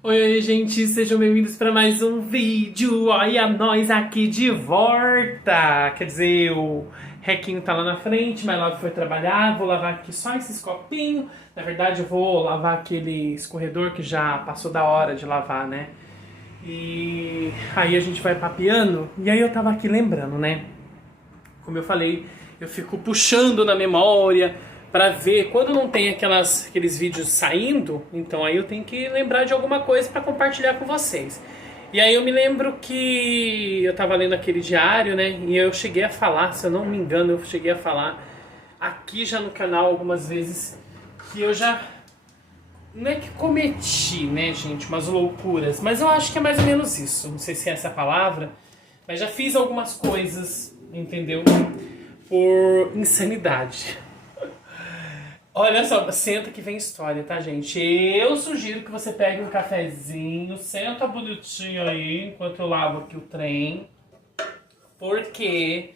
Oi, gente, sejam bem-vindos para mais um vídeo. Olha nós aqui de volta. Quer dizer, o Requinho tá lá na frente, mas lá foi trabalhar. Vou lavar aqui só esses copinhos. Na verdade, eu vou lavar aquele escorredor que já passou da hora de lavar, né? E aí a gente vai papeando. E aí eu tava aqui lembrando, né? Como eu falei, eu fico puxando na memória pra ver quando não tem aqueles vídeos saindo, então aí eu tenho que lembrar de alguma coisa pra compartilhar com vocês. E aí eu me lembro que eu tava lendo aquele diário, né? E eu cheguei a falar, se eu não me engano, eu cheguei a falar aqui já no canal algumas vezes que eu já não é que cometi, né, gente, umas loucuras, mas eu acho que é mais ou menos isso. Não sei se é essa a palavra, mas já fiz algumas coisas, entendeu? Por insanidade. Olha só, senta que vem história, tá, gente? Eu sugiro que você pegue um cafezinho, senta bonitinho aí, enquanto eu lavo aqui o trem, porque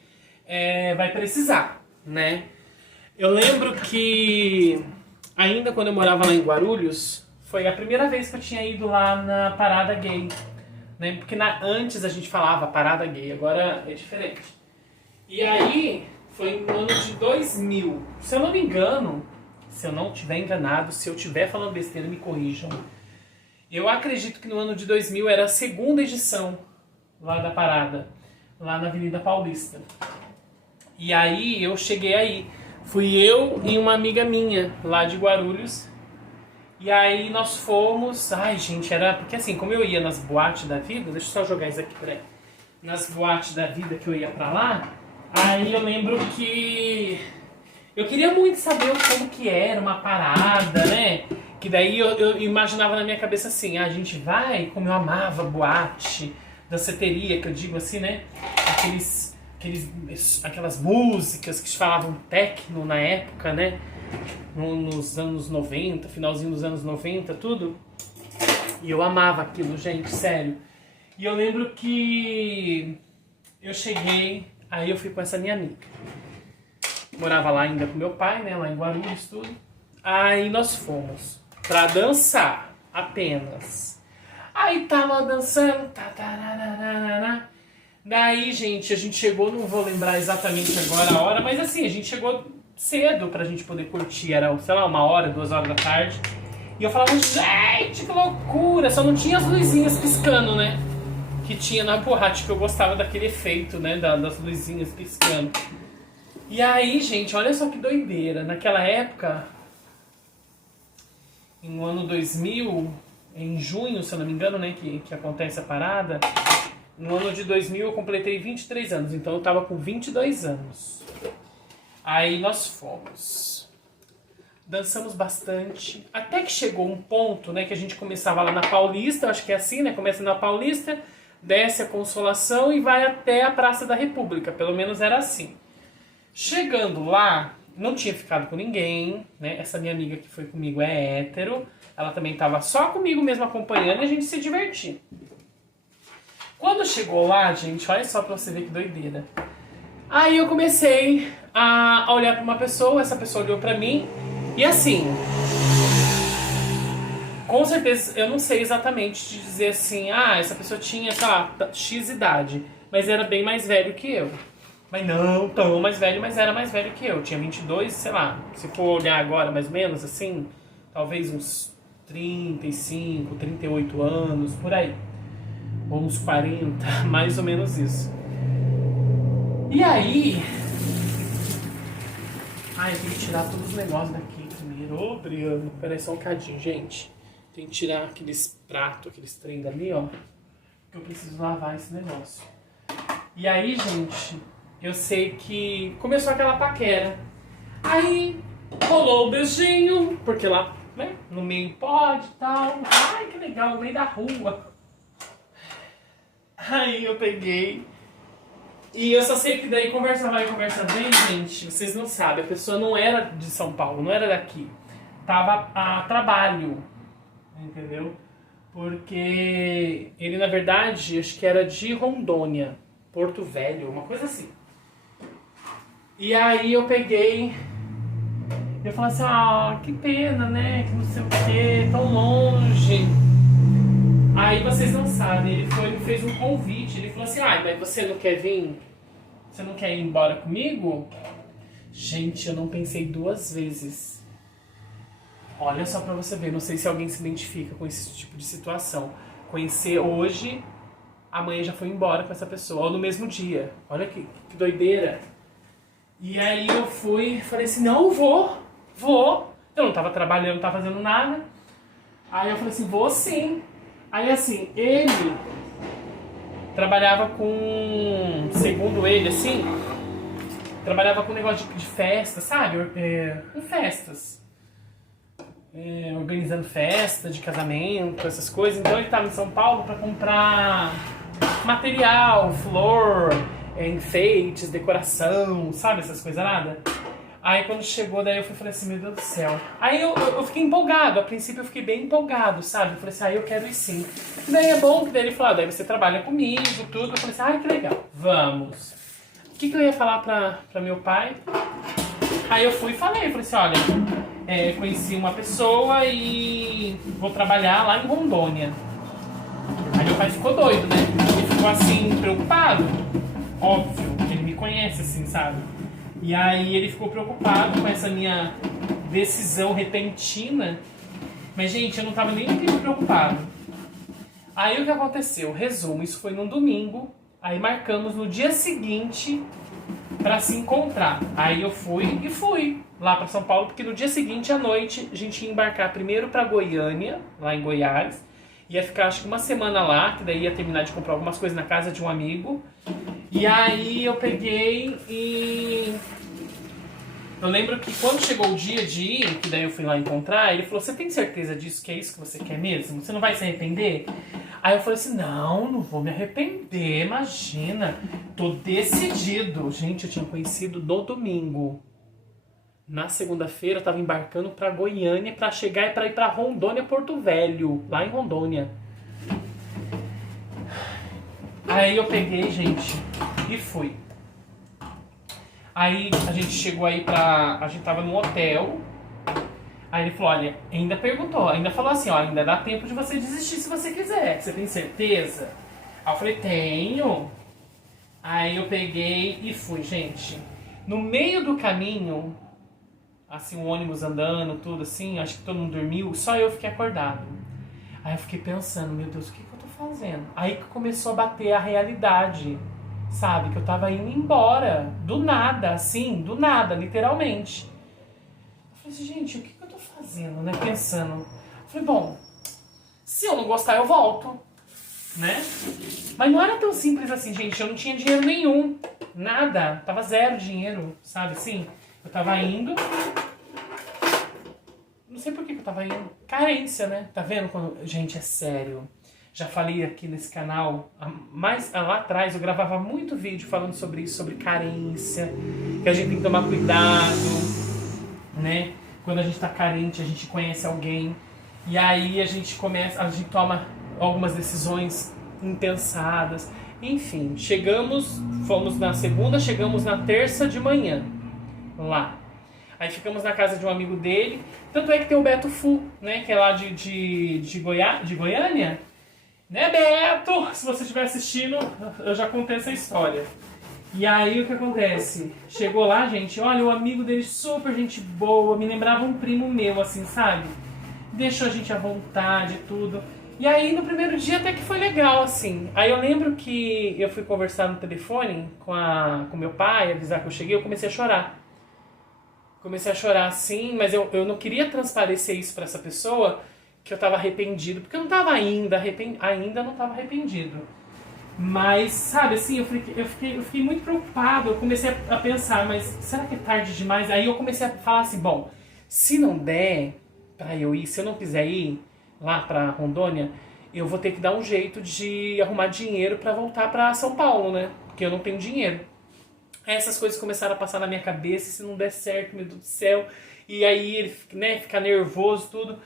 vai precisar, né? Eu lembro que, ainda quando eu morava lá em Guarulhos, foi a primeira vez que eu tinha ido lá na parada gay, né? Porque antes a gente falava parada gay, agora é diferente. E aí, foi no ano de 2000, se eu não me engano. Se eu não estiver enganado, se eu estiver falando besteira, me corrijam. Eu acredito que no ano de 2000 era a segunda edição lá da parada, lá na Avenida Paulista. E aí eu cheguei aí. Fui eu e uma amiga minha lá de Guarulhos. E aí nós fomos... Ai, gente, era... Porque assim, como eu ia nas boates da vida... Deixa eu só jogar isso aqui, peraí. Nas boates da vida que eu ia pra lá... Aí eu lembro que... Eu queria muito saber como que era uma parada, né? Que daí eu imaginava na minha cabeça assim, a gente vai, como eu amava boate, danceteria, que eu digo assim, né? Aquelas músicas que falavam techno na época, né? Nos anos 90, finalzinho dos anos 90, tudo. E eu amava aquilo, gente, sério. E eu lembro que eu cheguei, aí eu fui com essa minha amiga. Morava lá ainda com meu pai, né? Lá em Guarulhos, tudo. Aí nós fomos pra dançar apenas. Aí tava dançando. Daí, gente, a gente chegou, não vou lembrar exatamente agora a hora, mas assim, a gente chegou cedo pra gente poder curtir. Era, sei lá, 1 hora, 2 horas da tarde. E eu falava, gente, que loucura! Só não tinha as luzinhas piscando, né? Que tinha na boate, que eu gostava daquele efeito, né? Das luzinhas piscando. E aí, gente, olha só que doideira. Naquela época, no ano 2000, em junho, se eu não me engano, né, que acontece a parada. No ano de 2000 eu completei 23 anos, então eu tava com 22 anos. Aí nós fomos. Dançamos bastante. Até que chegou um ponto, né, que a gente começava lá na Paulista, acho que é assim, né, começa na Paulista, desce a Consolação e vai até a Praça da República. Pelo menos era assim. Chegando lá, não tinha ficado com ninguém, né? Essa minha amiga que foi comigo é hétero. Ela também tava só comigo mesmo acompanhando e a gente se divertia. Quando chegou lá, gente, olha só pra você ver que doideira. Aí eu comecei a olhar pra uma pessoa, essa pessoa olhou pra mim. E assim, com certeza, eu não sei exatamente te dizer assim, essa pessoa tinha, sei lá, X idade. Mas era bem mais velho que eu. Mas não tão mais velho, mas era mais velho que eu. Tinha 22, sei lá, se for olhar agora mais ou menos, assim, talvez uns 35, 38 anos, por aí. Ou uns 40, mais ou menos isso. E aí... eu tenho que tirar todos os negócios daqui primeiro. Ô, Briano, peraí só um cadinho, gente. Tem que tirar aqueles pratos, aqueles trem dali, ó. Que eu preciso lavar esse negócio. E aí, gente... Eu sei que começou aquela paquera. Aí rolou o beijinho, porque lá, né, no meio pode e tal. Ai, que legal, no meio da rua. Aí eu peguei. E eu só sei que daí conversa vai, conversa vem, gente. Vocês não sabem, a pessoa não era de São Paulo, não era daqui. Tava a trabalho, entendeu? Porque ele, na verdade, acho que era de Rondônia, Porto Velho, uma coisa assim. E aí eu peguei, eu falei assim, que pena, né, que não sei o que, tão longe. Aí vocês não sabem, ele foi, me fez um convite, ele falou assim, mas você não quer vir? Você não quer ir embora comigo? Gente, eu não pensei 2 vezes. Olha só pra você ver, não sei se alguém se identifica com esse tipo de situação. Conhecer hoje, amanhã já foi embora com essa pessoa, ou no mesmo dia. Olha que doideira. E aí eu fui, falei assim, não, vou. Eu não tava trabalhando, não tava fazendo nada. Aí eu falei assim, vou sim. Aí assim, ele trabalhava com, segundo ele, assim, trabalhava com negócio de festa, sabe? Com festas. Organizando festa de casamento, essas coisas. Então ele estava em São Paulo para comprar material, flor, enfeites, decoração, sabe? Essas coisas nada. Aí quando chegou, daí eu falei assim, meu Deus do céu. Aí eu fiquei empolgado, a princípio eu fiquei bem empolgado, sabe? Eu falei assim, eu quero ir sim. E daí é bom que daí ele falou, daí você trabalha comigo, tudo. Eu falei assim, que legal, vamos. O que eu ia falar pra meu pai? Aí eu fui e falei assim, olha, conheci uma pessoa e vou trabalhar lá em Rondônia. Aí meu pai ficou doido, né? Ele ficou assim, preocupado. Óbvio, ele me conhece assim, sabe? E aí ele ficou preocupado com essa minha decisão repentina. Mas, gente, eu não tava nem muito preocupado. Aí o que aconteceu? Resumo, isso foi num domingo. Aí marcamos no dia seguinte pra se encontrar. Aí eu fui lá pra São Paulo, porque no dia seguinte à noite a gente ia embarcar primeiro pra Goiânia, lá em Goiás. Ia ficar acho que uma semana lá, que daí ia terminar de comprar algumas coisas na casa de um amigo. E aí eu peguei e... Eu lembro que quando chegou o dia de ir, que daí eu fui lá encontrar, ele falou, você tem certeza disso, que é isso que você quer mesmo? Você não vai se arrepender? Aí eu falei assim, não vou me arrepender, imagina. Tô decidido. Gente, eu tinha conhecido no domingo. Na segunda-feira eu tava embarcando pra Goiânia pra chegar e pra ir pra Rondônia, Porto Velho, lá em Rondônia. Aí eu peguei, gente, e fui. Aí a gente chegou aí a gente tava num hotel. Aí ele falou, olha, ainda falou assim, ó, ainda dá tempo de você desistir se você quiser. Você tem certeza? Aí eu falei, tenho. Aí eu peguei e fui, gente. No meio do caminho, assim, o ônibus andando, tudo assim, acho que todo mundo dormiu, só eu fiquei acordado. Aí eu fiquei pensando, meu Deus, o que eu tô fazendo? Aí que começou a bater a realidade, sabe? Que eu tava indo embora, do nada, assim, do nada, literalmente. Eu falei assim, gente, o que eu tô fazendo, né? Pensando. Eu falei, bom, se eu não gostar, eu volto, né? Mas não era tão simples assim, gente. Eu não tinha dinheiro nenhum, nada. Tava zero dinheiro, sabe assim? Eu tava indo... Não sei por que eu tava indo. Carência, né? Tá vendo? Gente, é sério. Já falei aqui nesse canal, lá atrás eu gravava muito vídeo falando sobre isso, sobre carência, que a gente tem que tomar cuidado, né? Quando a gente tá carente, a gente conhece alguém, e aí a gente toma algumas decisões impensadas. Enfim, fomos na segunda, chegamos na terça de manhã, lá. Aí ficamos na casa de um amigo dele, tanto é que tem o Beto Fu, né? Que é lá de Goiânia. Né, Beto? Se você estiver assistindo, eu já contei essa história. E aí o que acontece? Chegou lá, gente, olha, o amigo dele super gente boa, me lembrava um primo meu, assim, sabe? Deixou a gente à vontade e tudo. E aí no primeiro dia até que foi legal, assim. Aí eu lembro que eu fui conversar no telefone com meu pai, avisar que eu cheguei, eu comecei a chorar. Comecei a chorar assim, mas eu não queria transparecer isso pra essa pessoa, que eu tava arrependido, porque eu não tava ainda não tava arrependido. Mas, sabe, assim, eu fiquei muito preocupado, eu comecei a pensar, mas será que é tarde demais? Aí eu comecei a falar assim, bom, se não der pra eu ir, se eu não quiser ir lá pra Rondônia, eu vou ter que dar um jeito de arrumar dinheiro pra voltar pra São Paulo, né? Porque eu não tenho dinheiro. Aí essas coisas começaram a passar na minha cabeça, se não der certo, meu Deus do céu. E aí ele, né, ficar nervoso, tudo.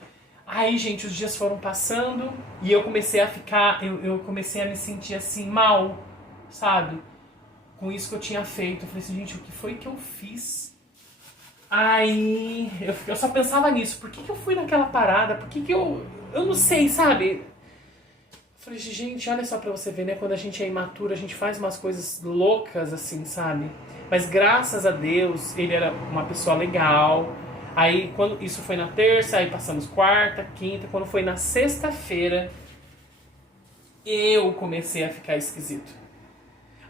Aí, gente, os dias foram passando e eu comecei a eu comecei a me sentir assim, mal, sabe? Com isso que eu tinha feito. Eu falei assim, gente, o que foi que eu fiz? Aí, eu só pensava nisso. Por que eu fui naquela parada? Por que eu não sei, sabe? Eu falei, gente, olha só pra você ver, né? Quando a gente é imaturo, a gente faz umas coisas loucas, assim, sabe? Mas graças a Deus, ele era uma pessoa legal. Aí, quando isso foi na terça, aí passamos quarta, quinta. Quando foi na sexta-feira, eu comecei a ficar esquisito.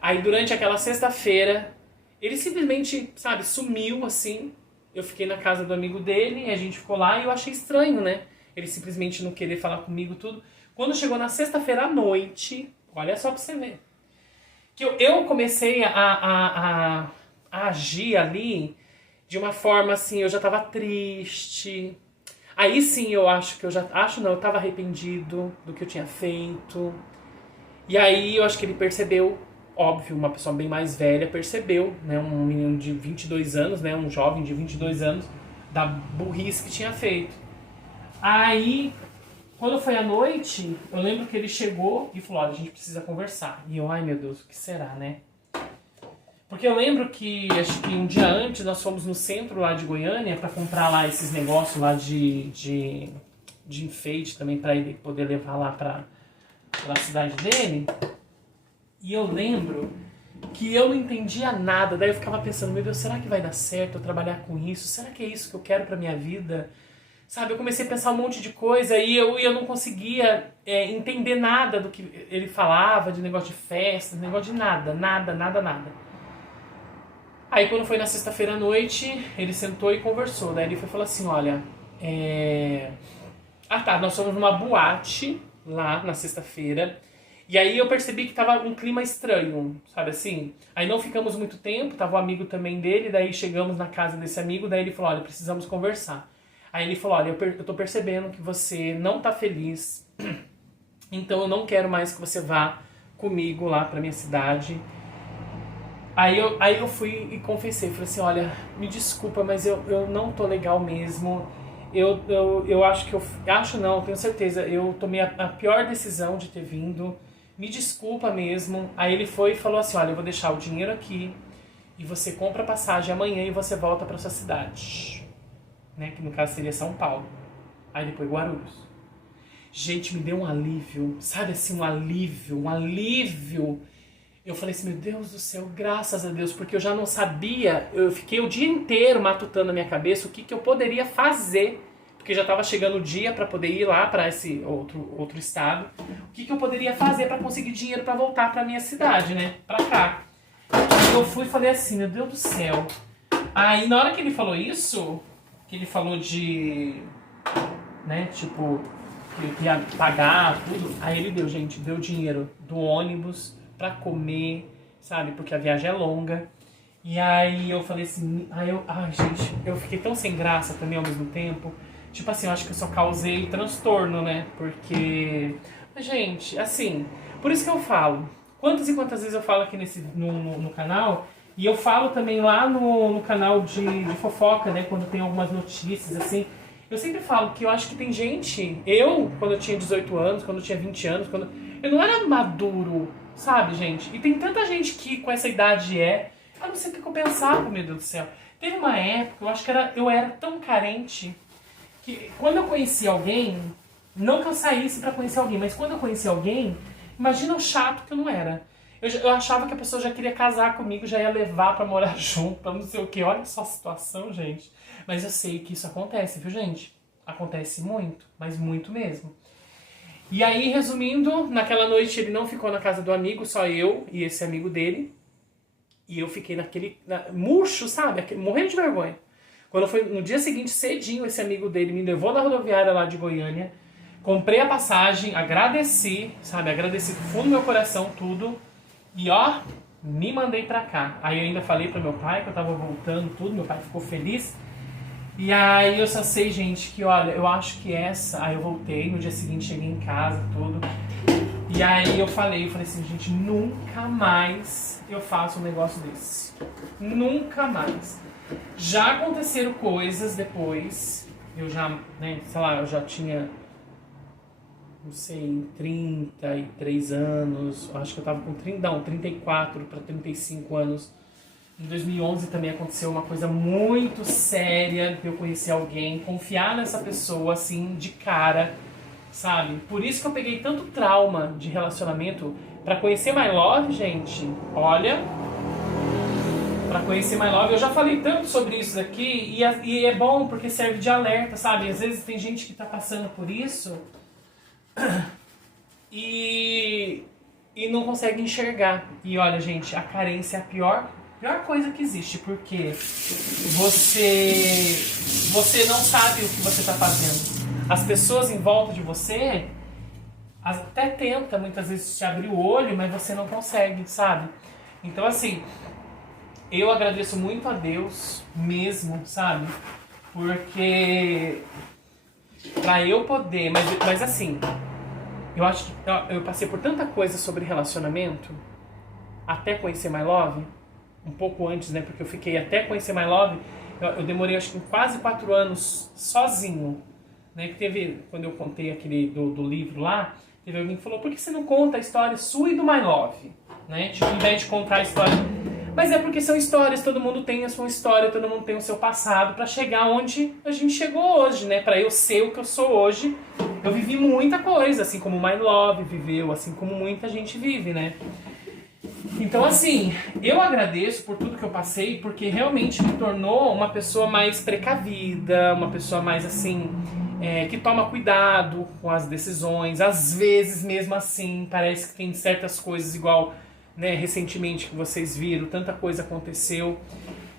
Aí, durante aquela sexta-feira, ele simplesmente, sabe, sumiu, assim. Eu fiquei na casa do amigo dele, a gente ficou lá e eu achei estranho, né? Ele simplesmente não querer falar comigo, tudo. Quando chegou na sexta-feira à noite, olha só pra você ver, que eu comecei a agir ali de uma forma assim, eu já tava triste. Aí sim eu acho que eu já... Acho não, eu tava arrependido do que eu tinha feito. E aí eu acho que ele percebeu, óbvio, uma pessoa bem mais velha percebeu, né? Um menino de 22 anos, né? Um jovem de 22 anos, da burrice que tinha feito. Aí... Quando foi à noite, eu lembro que ele chegou e falou, olha, a gente precisa conversar. E eu, ai meu Deus, o que será, né? Porque eu lembro que, acho que um dia antes, nós fomos no centro lá de Goiânia pra comprar lá esses negócios lá de enfeite também, pra ele poder levar lá pra cidade dele. E eu lembro que eu não entendia nada. Daí eu ficava pensando, meu Deus, será que vai dar certo eu trabalhar com isso? Será que é isso que eu quero pra minha vida? Sabe, eu comecei a pensar um monte de coisa e eu não conseguia entender nada do que ele falava, de negócio de festa, de negócio de nada. Aí quando foi na sexta-feira à noite, ele sentou e conversou. Daí ele foi falar assim, olha, ah tá, nós fomos numa boate lá na sexta-feira. E aí eu percebi que tava um clima estranho, sabe assim? Aí não ficamos muito tempo, tava um amigo também dele, daí chegamos na casa desse amigo, daí ele falou, olha, precisamos conversar. Aí ele falou, olha, eu tô percebendo que você não tá feliz, então eu não quero mais que você vá comigo lá pra minha cidade. Aí eu fui e confessei, falei assim, olha, me desculpa, mas eu não tô legal mesmo. Eu acho que acho não, tenho certeza, eu tomei a pior decisão de ter vindo. Me desculpa mesmo. Aí ele foi e falou assim, olha, eu vou deixar o dinheiro aqui e você compra a passagem amanhã e você volta pra sua cidade. Né, que no caso seria São Paulo. Aí depois Guarulhos. Gente, me deu um alívio, sabe assim, um alívio. Eu falei assim, meu Deus do céu, graças a Deus, porque eu já não sabia, eu fiquei o dia inteiro matutando na minha cabeça o que eu poderia fazer, porque já estava chegando o dia para poder ir lá para esse outro estado, o que eu poderia fazer para conseguir dinheiro para voltar para minha cidade, né, para cá. Eu fui e falei assim, meu Deus do céu. Aí na hora que ele falou isso... que ele falou de, né, tipo, que ia pagar tudo. Aí ele deu, gente, deu dinheiro do ônibus pra comer, sabe, porque a viagem é longa. E aí eu falei assim, ai gente, eu fiquei tão sem graça também ao mesmo tempo. Tipo assim, eu acho que eu só causei transtorno, né, porque, gente, assim, por isso que eu falo, quantas e quantas vezes eu falo aqui no canal... E eu falo também lá no canal de fofoca, né? Quando tem algumas notícias, assim. Eu sempre falo que eu acho que tem gente... Eu, quando eu tinha 18 anos, quando eu tinha 20 anos... eu não era maduro, sabe, gente? E tem tanta gente que com essa idade eu não sei o que eu pensava, meu Deus do céu. Teve uma época, eu acho que eu era tão carente... que quando eu conhecia alguém... Não que eu saísse pra conhecer alguém, mas quando eu conhecia alguém... Imagina o chato que eu não era. Eu achava que a pessoa já queria casar comigo, já ia levar pra morar junto, pra não sei o que. Olha só a situação, gente. Mas eu sei que isso acontece, viu, gente? Acontece muito, mas muito mesmo. E aí, resumindo, naquela noite ele não ficou na casa do amigo, só eu e esse amigo dele. E eu fiquei murcho, sabe? Morrendo de vergonha. Quando foi no dia seguinte, cedinho, esse amigo dele me levou na rodoviária lá de Goiânia. Comprei a passagem, agradeci, sabe? Agradeci do fundo do meu coração, tudo. E ó, me mandei pra cá. Aí eu ainda falei pro meu pai que eu tava voltando, tudo. Meu pai ficou feliz. E aí eu só sei, gente, que olha, eu acho que essa... Aí eu voltei, no dia seguinte cheguei em casa, tudo. E aí eu falei assim, gente, nunca mais eu faço um negócio desse. Nunca mais. Já aconteceram coisas depois. Eu já, né, sei lá, eu já tinha... não sei, 33 anos, acho que eu tava com 34 para 35 anos. Em 2011 também aconteceu uma coisa muito séria, que eu conheci alguém, confiar nessa pessoa, assim, de cara, sabe? Por isso que eu peguei tanto trauma de relacionamento. Pra conhecer My Love, gente, olha, pra conhecer My Love, eu já falei tanto sobre isso aqui e é bom porque serve de alerta, sabe? Às vezes tem gente que tá passando por isso e não consegue enxergar. E olha, gente, a carência é a pior coisa que existe, porque você não sabe o que você tá fazendo. As pessoas em volta de você até tenta muitas vezes te abrir o olho, mas você não consegue, sabe? Então assim, eu agradeço muito a Deus mesmo, sabe? Porque pra eu poder, mas assim, eu acho que eu passei por tanta coisa sobre relacionamento até conhecer My Love, um pouco antes, né? Porque eu fiquei até conhecer My Love, eu demorei acho que quase 4 anos sozinho, né? Que teve, quando eu contei aquele do livro lá, teve alguém que falou, por que você não conta a história sua e do My Love? Né? Tipo, ao invés de contar a história. Mas é porque são histórias, todo mundo tem a sua história, todo mundo tem o seu passado pra chegar onde a gente chegou hoje, né? Pra eu ser o que eu sou hoje, eu vivi muita coisa, assim como My Love viveu, assim como muita gente vive, né? Então, assim, eu agradeço por tudo que eu passei, porque realmente me tornou uma pessoa mais precavida, uma pessoa mais, assim, que toma cuidado com as decisões. Às vezes, mesmo assim, parece que tem certas coisas igual, né, recentemente que vocês viram, tanta coisa aconteceu,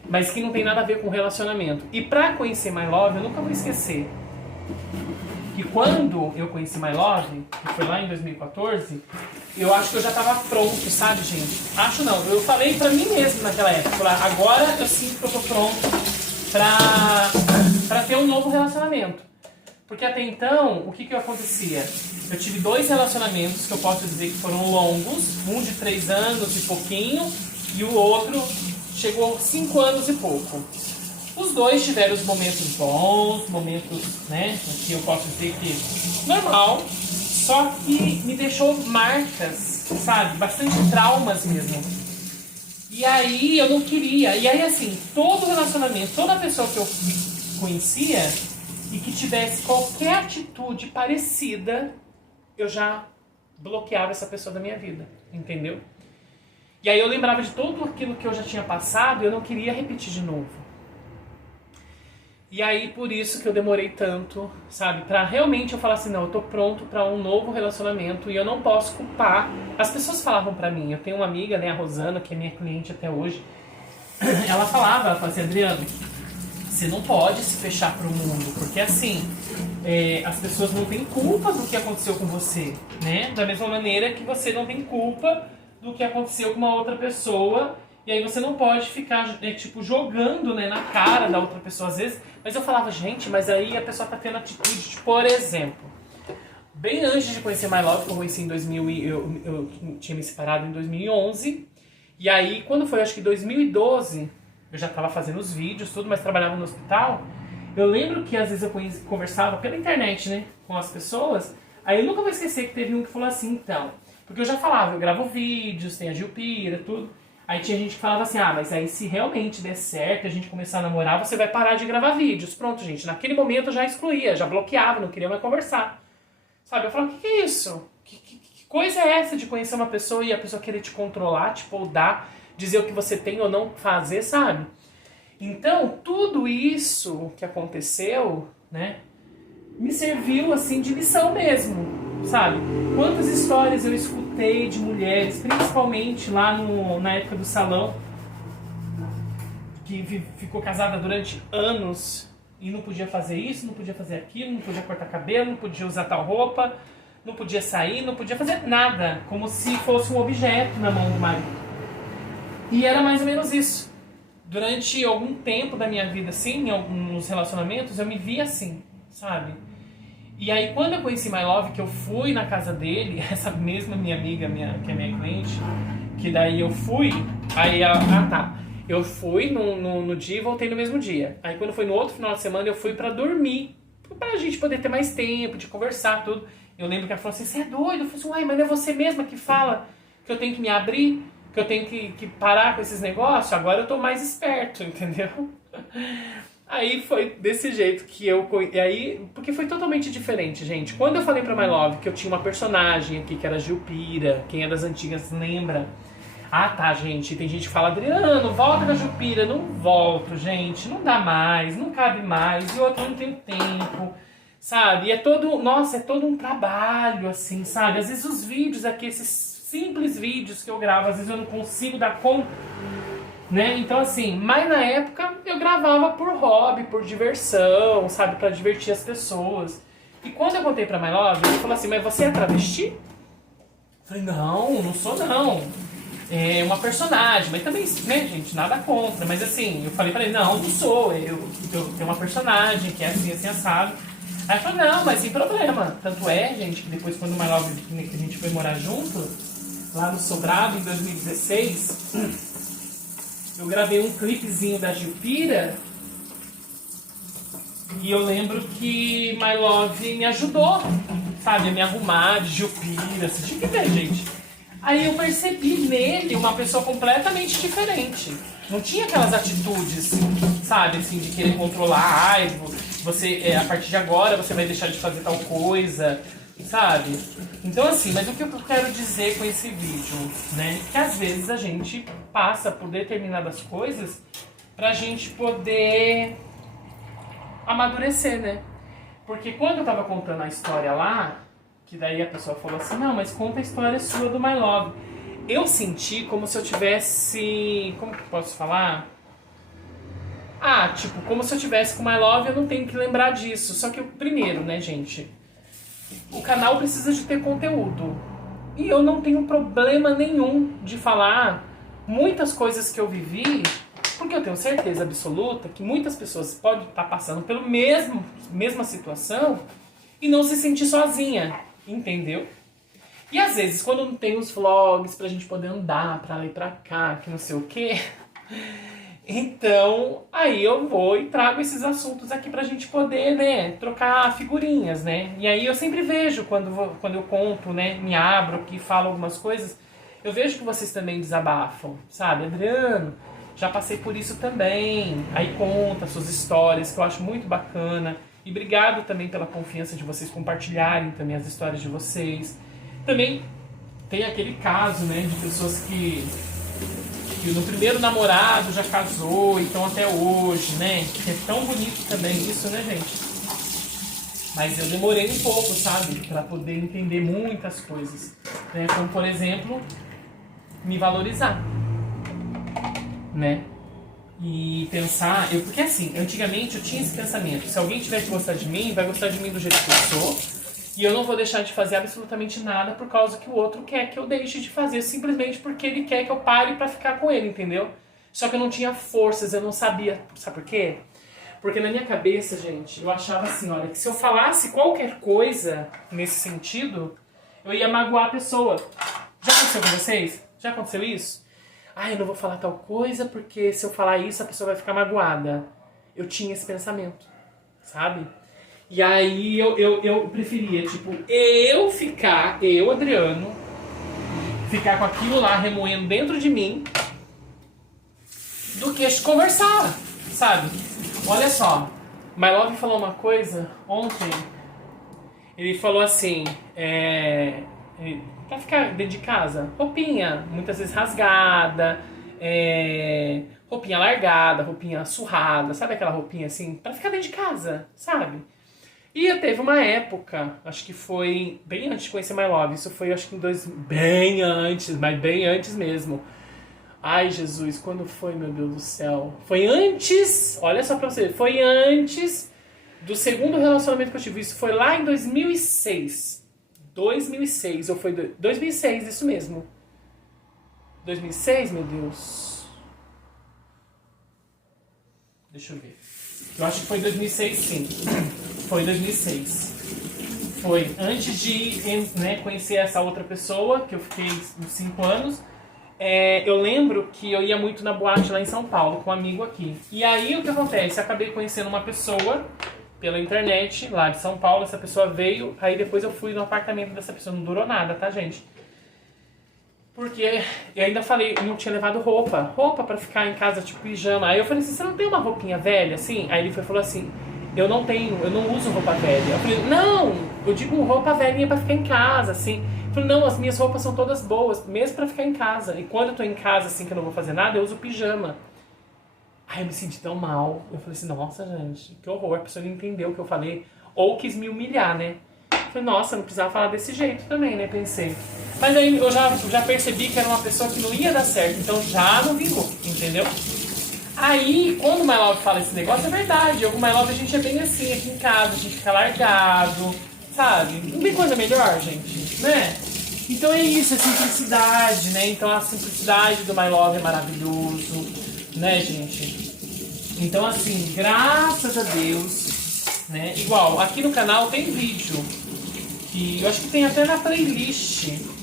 mas que não tem nada a ver com relacionamento. E pra conhecer My Love, eu nunca vou esquecer que quando eu conheci My Love, que foi lá em 2014, eu acho que eu já tava pronto, sabe, gente? Acho não, eu falei pra mim mesmo naquela época, agora eu sinto que eu tô pronto pra ter um novo relacionamento. Porque até então, o que acontecia? Eu tive 2 relacionamentos que eu posso dizer que foram longos, um de 3 anos e pouquinho, e o outro chegou a 5 anos e pouco. Os 2 tiveram os momentos bons, momentos, né, que eu posso dizer que normal, só que me deixou marcas, sabe, bastante traumas mesmo. E aí eu não queria, e aí assim, todo relacionamento, toda pessoa que eu conhecia e que tivesse qualquer atitude parecida, eu já bloqueava essa pessoa da minha vida, entendeu? E aí eu lembrava de tudo aquilo que eu já tinha passado e eu não queria repetir de novo. E aí, por isso que eu demorei tanto, sabe? Pra realmente eu falar assim, não, eu tô pronto pra um novo relacionamento e eu não posso culpar. As pessoas falavam pra mim, eu tenho uma amiga, né, a Rosana, que é minha cliente até hoje. Ela falava assim, Adriano, você não pode se fechar pro mundo, porque assim, as pessoas não têm culpa do que aconteceu com você, né? Da mesma maneira que você não tem culpa do que aconteceu com uma outra pessoa. E aí você não pode ficar, tipo, jogando, né, na cara da outra pessoa às vezes. Mas eu falava, gente, mas aí a pessoa tá tendo atitude, tipo, por exemplo, bem antes de conhecer My Love, que eu conheci em 2000, eu tinha me separado em 2011. E aí, quando foi, acho que 2012, eu já tava fazendo os vídeos, tudo, mas trabalhava no hospital. Eu lembro que às vezes eu conversava pela internet, né, com as pessoas. Aí eu nunca vou esquecer que teve um que falou assim, então, porque eu já falava, eu gravo vídeos, tem a Gilpira, tudo. Aí tinha gente que falava assim, mas aí se realmente der certo, a gente começar a namorar, você vai parar de gravar vídeos. Pronto, gente, naquele momento eu já excluía, já bloqueava, não queria mais conversar. Sabe, eu falava, o que é isso? Que coisa é essa de conhecer uma pessoa e a pessoa querer te controlar, te podar, dizer o que você tem ou não fazer, sabe? Então, tudo isso que aconteceu, né, me serviu, assim, de lição mesmo, sabe? Quantas histórias eu escutei de mulheres, principalmente lá na época do salão, que ficou casada durante anos e não podia fazer isso, não podia fazer aquilo, não podia cortar cabelo, não podia usar tal roupa, não podia sair, não podia fazer nada, como se fosse um objeto na mão do marido. E era mais ou menos isso. Durante algum tempo da minha vida, assim, em alguns relacionamentos, eu me via assim, sabe? E aí, quando eu conheci My Love, que eu fui na casa dele, essa mesma minha amiga, que é minha cliente, que daí eu fui, aí ela, eu fui no dia e voltei no mesmo dia. Aí quando foi no outro final de semana, eu fui pra dormir, pra gente poder ter mais tempo de conversar, tudo. Eu lembro que ela falou assim, você é doido? Eu falei assim, mas não é você mesma que fala que eu tenho que me abrir, que eu tenho que parar com esses negócios? Agora eu tô mais esperto, entendeu? Aí foi desse jeito que e aí, porque foi totalmente diferente, gente. Quando eu falei pra My Love que eu tinha uma personagem aqui que era Jupira, quem é das antigas lembra. Ah, tá, gente. Tem gente que fala, Adriano, volta da Jupira. Não volto, gente. Não dá mais, não cabe mais. E outro, não tenho tempo, sabe? E é todo, nossa, é todo um trabalho, assim, sabe? Às vezes os vídeos aqui, esses simples vídeos que eu gravo, às vezes eu não consigo dar conta, né? Então assim, mas na época eu gravava por hobby, por diversão, sabe? Pra divertir as pessoas. E quando eu contei pra My Love, ele falou assim, mas você é travesti? Eu falei, não sou não. É uma personagem, mas também, né, gente, nada contra. Mas assim, eu falei pra ele, não sou. Eu tenho uma personagem que é assim, assim, assado. Aí ele falou, não, mas sem problema. Tanto é, gente, que depois quando o My Love, que a gente foi morar junto, lá no Sobrado, em 2016... eu gravei um clipezinho da Jupira e eu lembro que My Love me ajudou, sabe, a me arrumar de Jupira, você tinha que ver, gente. Aí eu percebi nele uma pessoa completamente diferente. Não tinha aquelas atitudes, sabe, assim, de querer controlar, ai, você, a partir de agora você vai deixar de fazer tal coisa, sabe? Então assim, mas o que eu quero dizer com esse vídeo, né? Que às vezes a gente passa por determinadas coisas pra gente poder amadurecer, né? Porque quando eu tava contando a história lá, que daí a pessoa falou assim, não, mas conta a história sua do My Love. Eu senti como se eu tivesse... como que eu posso falar? Ah, tipo, como se eu tivesse com My Love, eu não tenho que lembrar disso. Só que, primeiro, né, gente? O canal precisa de ter conteúdo. E eu não tenho problema nenhum de falar muitas coisas que eu vivi, porque eu tenho certeza absoluta que muitas pessoas podem estar passando pela mesma situação e não se sentir sozinha, entendeu? E às vezes, quando não tem os vlogs pra gente poder andar pra lá e pra cá, que não sei o quê, então aí eu vou e trago esses assuntos aqui pra gente poder, né, trocar figurinhas, né? E aí eu sempre vejo quando eu conto, né, me abro aqui, falo algumas coisas, eu vejo que vocês também desabafam, sabe? Adriano, já passei por isso também. Aí conta suas histórias, que eu acho muito bacana. E obrigado também pela confiança de vocês compartilharem também as histórias de vocês. Também tem aquele caso, né, de pessoas que no primeiro namorado já casou, então até hoje, né? Que é tão bonito também isso, né, gente? Mas eu demorei um pouco, sabe? Pra poder entender muitas coisas. Né? Como, por exemplo, me valorizar. Né? E pensar... porque assim, antigamente eu tinha esse pensamento. Se alguém tiver que gostar de mim, vai gostar de mim do jeito que eu sou. E eu não vou deixar de fazer absolutamente nada por causa que o outro quer que eu deixe de fazer, simplesmente porque ele quer que eu pare pra ficar com ele, entendeu? Só que eu não tinha forças, eu não sabia. Sabe por quê? Porque na minha cabeça, gente, eu achava assim, olha, que se eu falasse qualquer coisa nesse sentido, eu ia magoar a pessoa. Já aconteceu com vocês? Já aconteceu isso? Ah, eu não vou falar tal coisa porque se eu falar isso a pessoa vai ficar magoada. Eu tinha esse pensamento, sabe? E aí eu preferia, tipo, eu, Adriano, ficar com aquilo lá remoendo dentro de mim do que conversar, sabe? Olha só, My Love falou uma coisa ontem, ele falou assim, pra ficar dentro de casa, roupinha, muitas vezes rasgada, roupinha largada, roupinha surrada, sabe aquela roupinha assim, pra ficar dentro de casa, sabe? E teve uma época, acho que foi bem antes de conhecer My Love, isso foi acho que bem antes, mas bem antes mesmo. Ai, Jesus, quando foi, meu Deus do céu? Foi antes, olha só pra você, foi antes do segundo relacionamento que eu tive, isso foi lá em 2006. 2006, ou foi 2006, isso mesmo. 2006, meu Deus. Deixa eu ver. Eu acho que foi 2006, sim. Foi 2006. Foi antes de, né, conhecer essa outra pessoa, que eu fiquei uns 5 anos. Eu lembro que eu ia muito na boate lá em São Paulo, com um amigo aqui. E aí o que acontece? Eu acabei conhecendo uma pessoa pela internet, lá de São Paulo. Essa pessoa veio, aí depois eu fui no apartamento dessa pessoa. Não durou nada, tá, gente? Porque eu ainda falei, não tinha levado roupa pra ficar em casa, tipo pijama. Aí eu falei assim, você não tem uma roupinha velha, assim? Aí ele falou assim, eu não uso roupa velha. Eu falei, não, eu digo roupa velhinha pra ficar em casa, assim. Eu falei, não, as minhas roupas são todas boas, mesmo pra ficar em casa. E quando eu tô em casa, assim, que eu não vou fazer nada, eu uso pijama. Aí eu me senti tão mal. Eu falei assim, nossa, gente, que horror. A pessoa não entendeu o que eu falei. Ou quis me humilhar, né? Eu falei, nossa, não precisava falar desse jeito também, né? Pensei. Mas aí eu já percebi que era uma pessoa que não ia dar certo. Então já não vingou, entendeu? Aí, quando o My Love fala esse negócio, é verdade. Eu com o My Love a gente é bem assim, aqui em casa. A gente fica largado, sabe? Não tem coisa melhor, gente, né? Então é isso, é simplicidade, né? Então a simplicidade do My Love é maravilhoso, né, gente? Então, assim, graças a Deus, né? Igual, aqui no canal tem vídeo, que eu acho que tem até na playlist.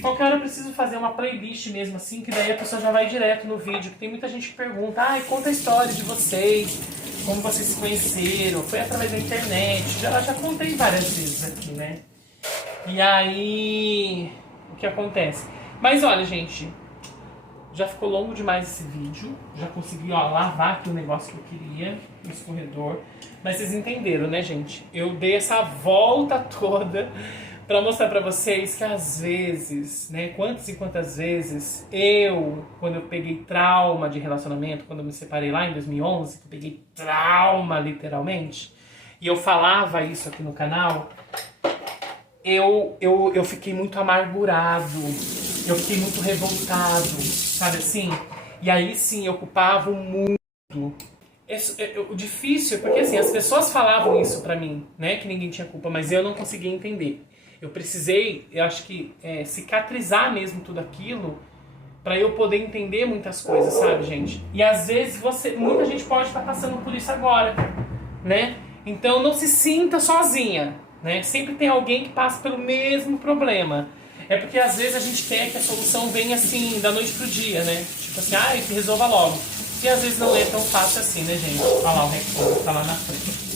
Qualquer hora eu preciso fazer uma playlist mesmo, assim, que daí a pessoa já vai direto no vídeo. Que tem muita gente que pergunta, conta a história de vocês, como vocês se conheceram, foi através da internet. Já contei várias vezes aqui, né? E aí, o que acontece? Mas olha, gente, já ficou longo demais esse vídeo. Já consegui, lavar aqui o negócio que eu queria, no escorredor. Mas vocês entenderam, né, gente? Eu dei essa volta toda pra mostrar pra vocês que às vezes, né, quantas e quantas vezes quando eu peguei trauma de relacionamento, quando eu me separei lá em 2011, que eu peguei trauma, literalmente, e eu falava isso aqui no canal, eu fiquei muito amargurado, eu fiquei muito revoltado, sabe assim? E aí sim, eu culpava o mundo. O difícil é porque assim, as pessoas falavam isso pra mim, né, que ninguém tinha culpa, mas eu não conseguia entender. Eu precisei, eu acho que, cicatrizar mesmo tudo aquilo pra eu poder entender muitas coisas, sabe, gente? E às vezes muita gente pode estar passando por isso agora, né? Então não se sinta sozinha, né? Sempre tem alguém que passa pelo mesmo problema. É porque às vezes a gente quer que a solução venha assim, da noite pro dia, né? Tipo assim, que resolva logo. E às vezes não é tão fácil assim, né, gente? Olha lá o recorde, tá lá na frente.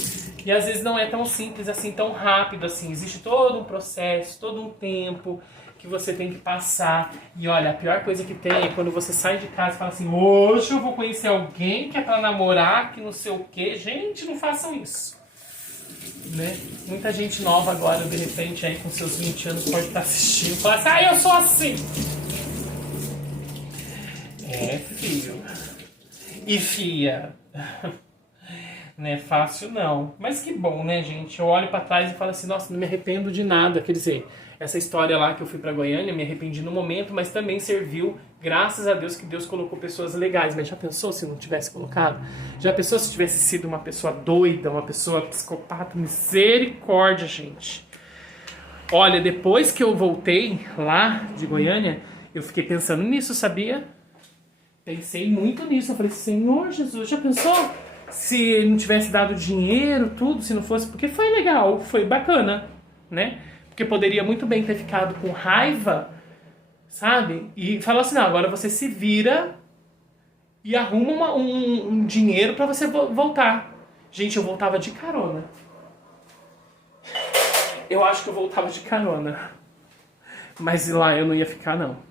E às vezes não é tão simples assim, tão rápido assim. Existe todo um processo, todo um tempo que você tem que passar. E olha, a pior coisa que tem é quando você sai de casa e fala assim, hoje eu vou conhecer alguém que é pra namorar, que não sei o quê. Gente, não façam isso. Né? Muita gente nova agora, de repente, aí com seus 20 anos pode estar assistindo e falar assim, eu sou assim. Filho. E fia. Não é fácil não. Mas que bom, né, gente? Eu olho pra trás e falo assim, nossa, não me arrependo de nada. Quer dizer, essa história lá que eu fui pra Goiânia, me arrependi no momento, mas também serviu, graças a Deus, que Deus colocou pessoas legais. Mas já pensou se não tivesse colocado? Já pensou se tivesse sido uma pessoa doida, uma pessoa psicopata? Misericórdia, gente. Olha, depois que eu voltei lá de Goiânia, eu fiquei pensando nisso, sabia? Pensei muito nisso. Eu falei, Senhor Jesus, já pensou? Se não tivesse dado dinheiro, tudo, se não fosse... Porque foi legal, foi bacana, né? Porque poderia muito bem ter ficado com raiva, sabe? E falou assim, não, agora você se vira e arruma um dinheiro pra você voltar. Gente, eu voltava de carona. Eu acho que eu voltava de carona. Mas lá eu não ia ficar, não.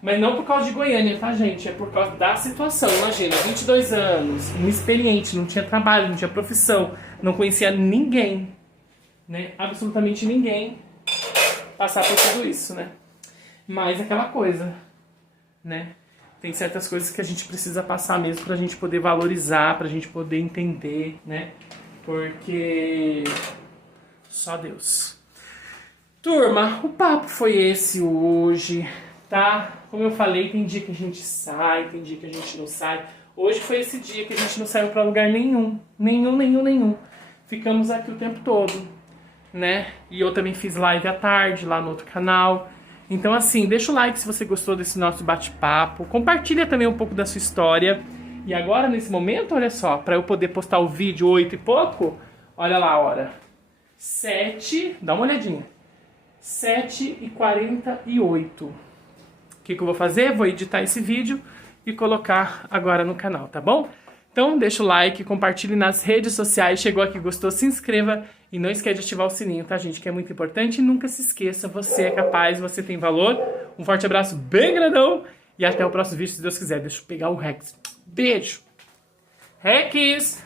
Mas não por causa de Goiânia, tá, gente? É por causa da situação. Imagina, 22 anos, inexperiente, não tinha trabalho, não tinha profissão, não conhecia ninguém, né? Absolutamente ninguém passar por tudo isso, né? Mas aquela coisa, né? Tem certas coisas que a gente precisa passar mesmo pra gente poder valorizar, pra gente poder entender, né? Porque só Deus. Turma, o papo foi esse hoje, tá? Como eu falei, tem dia que a gente sai, tem dia que a gente não sai. Hoje foi esse dia que a gente não saiu pra lugar nenhum. Nenhum. Ficamos aqui o tempo todo, né? E eu também fiz live à tarde lá no outro canal. Então assim, deixa o like se você gostou desse nosso bate-papo. Compartilha também um pouco da sua história. E agora, nesse momento, olha só, pra eu poder postar o vídeo 8 e pouco, olha lá a hora. 7, dá uma olhadinha. 7h48. O que eu vou fazer? Vou editar esse vídeo e colocar agora no canal, tá bom? Então deixa o like, compartilhe nas redes sociais. Chegou aqui, gostou, se inscreva E não esquece de ativar o sininho, tá, gente? Que é muito importante. E nunca se esqueça, você é capaz, você tem valor. Um forte abraço bem grandão. E até o próximo vídeo, se Deus quiser. Deixa eu pegar o Rex. Beijo! Rex!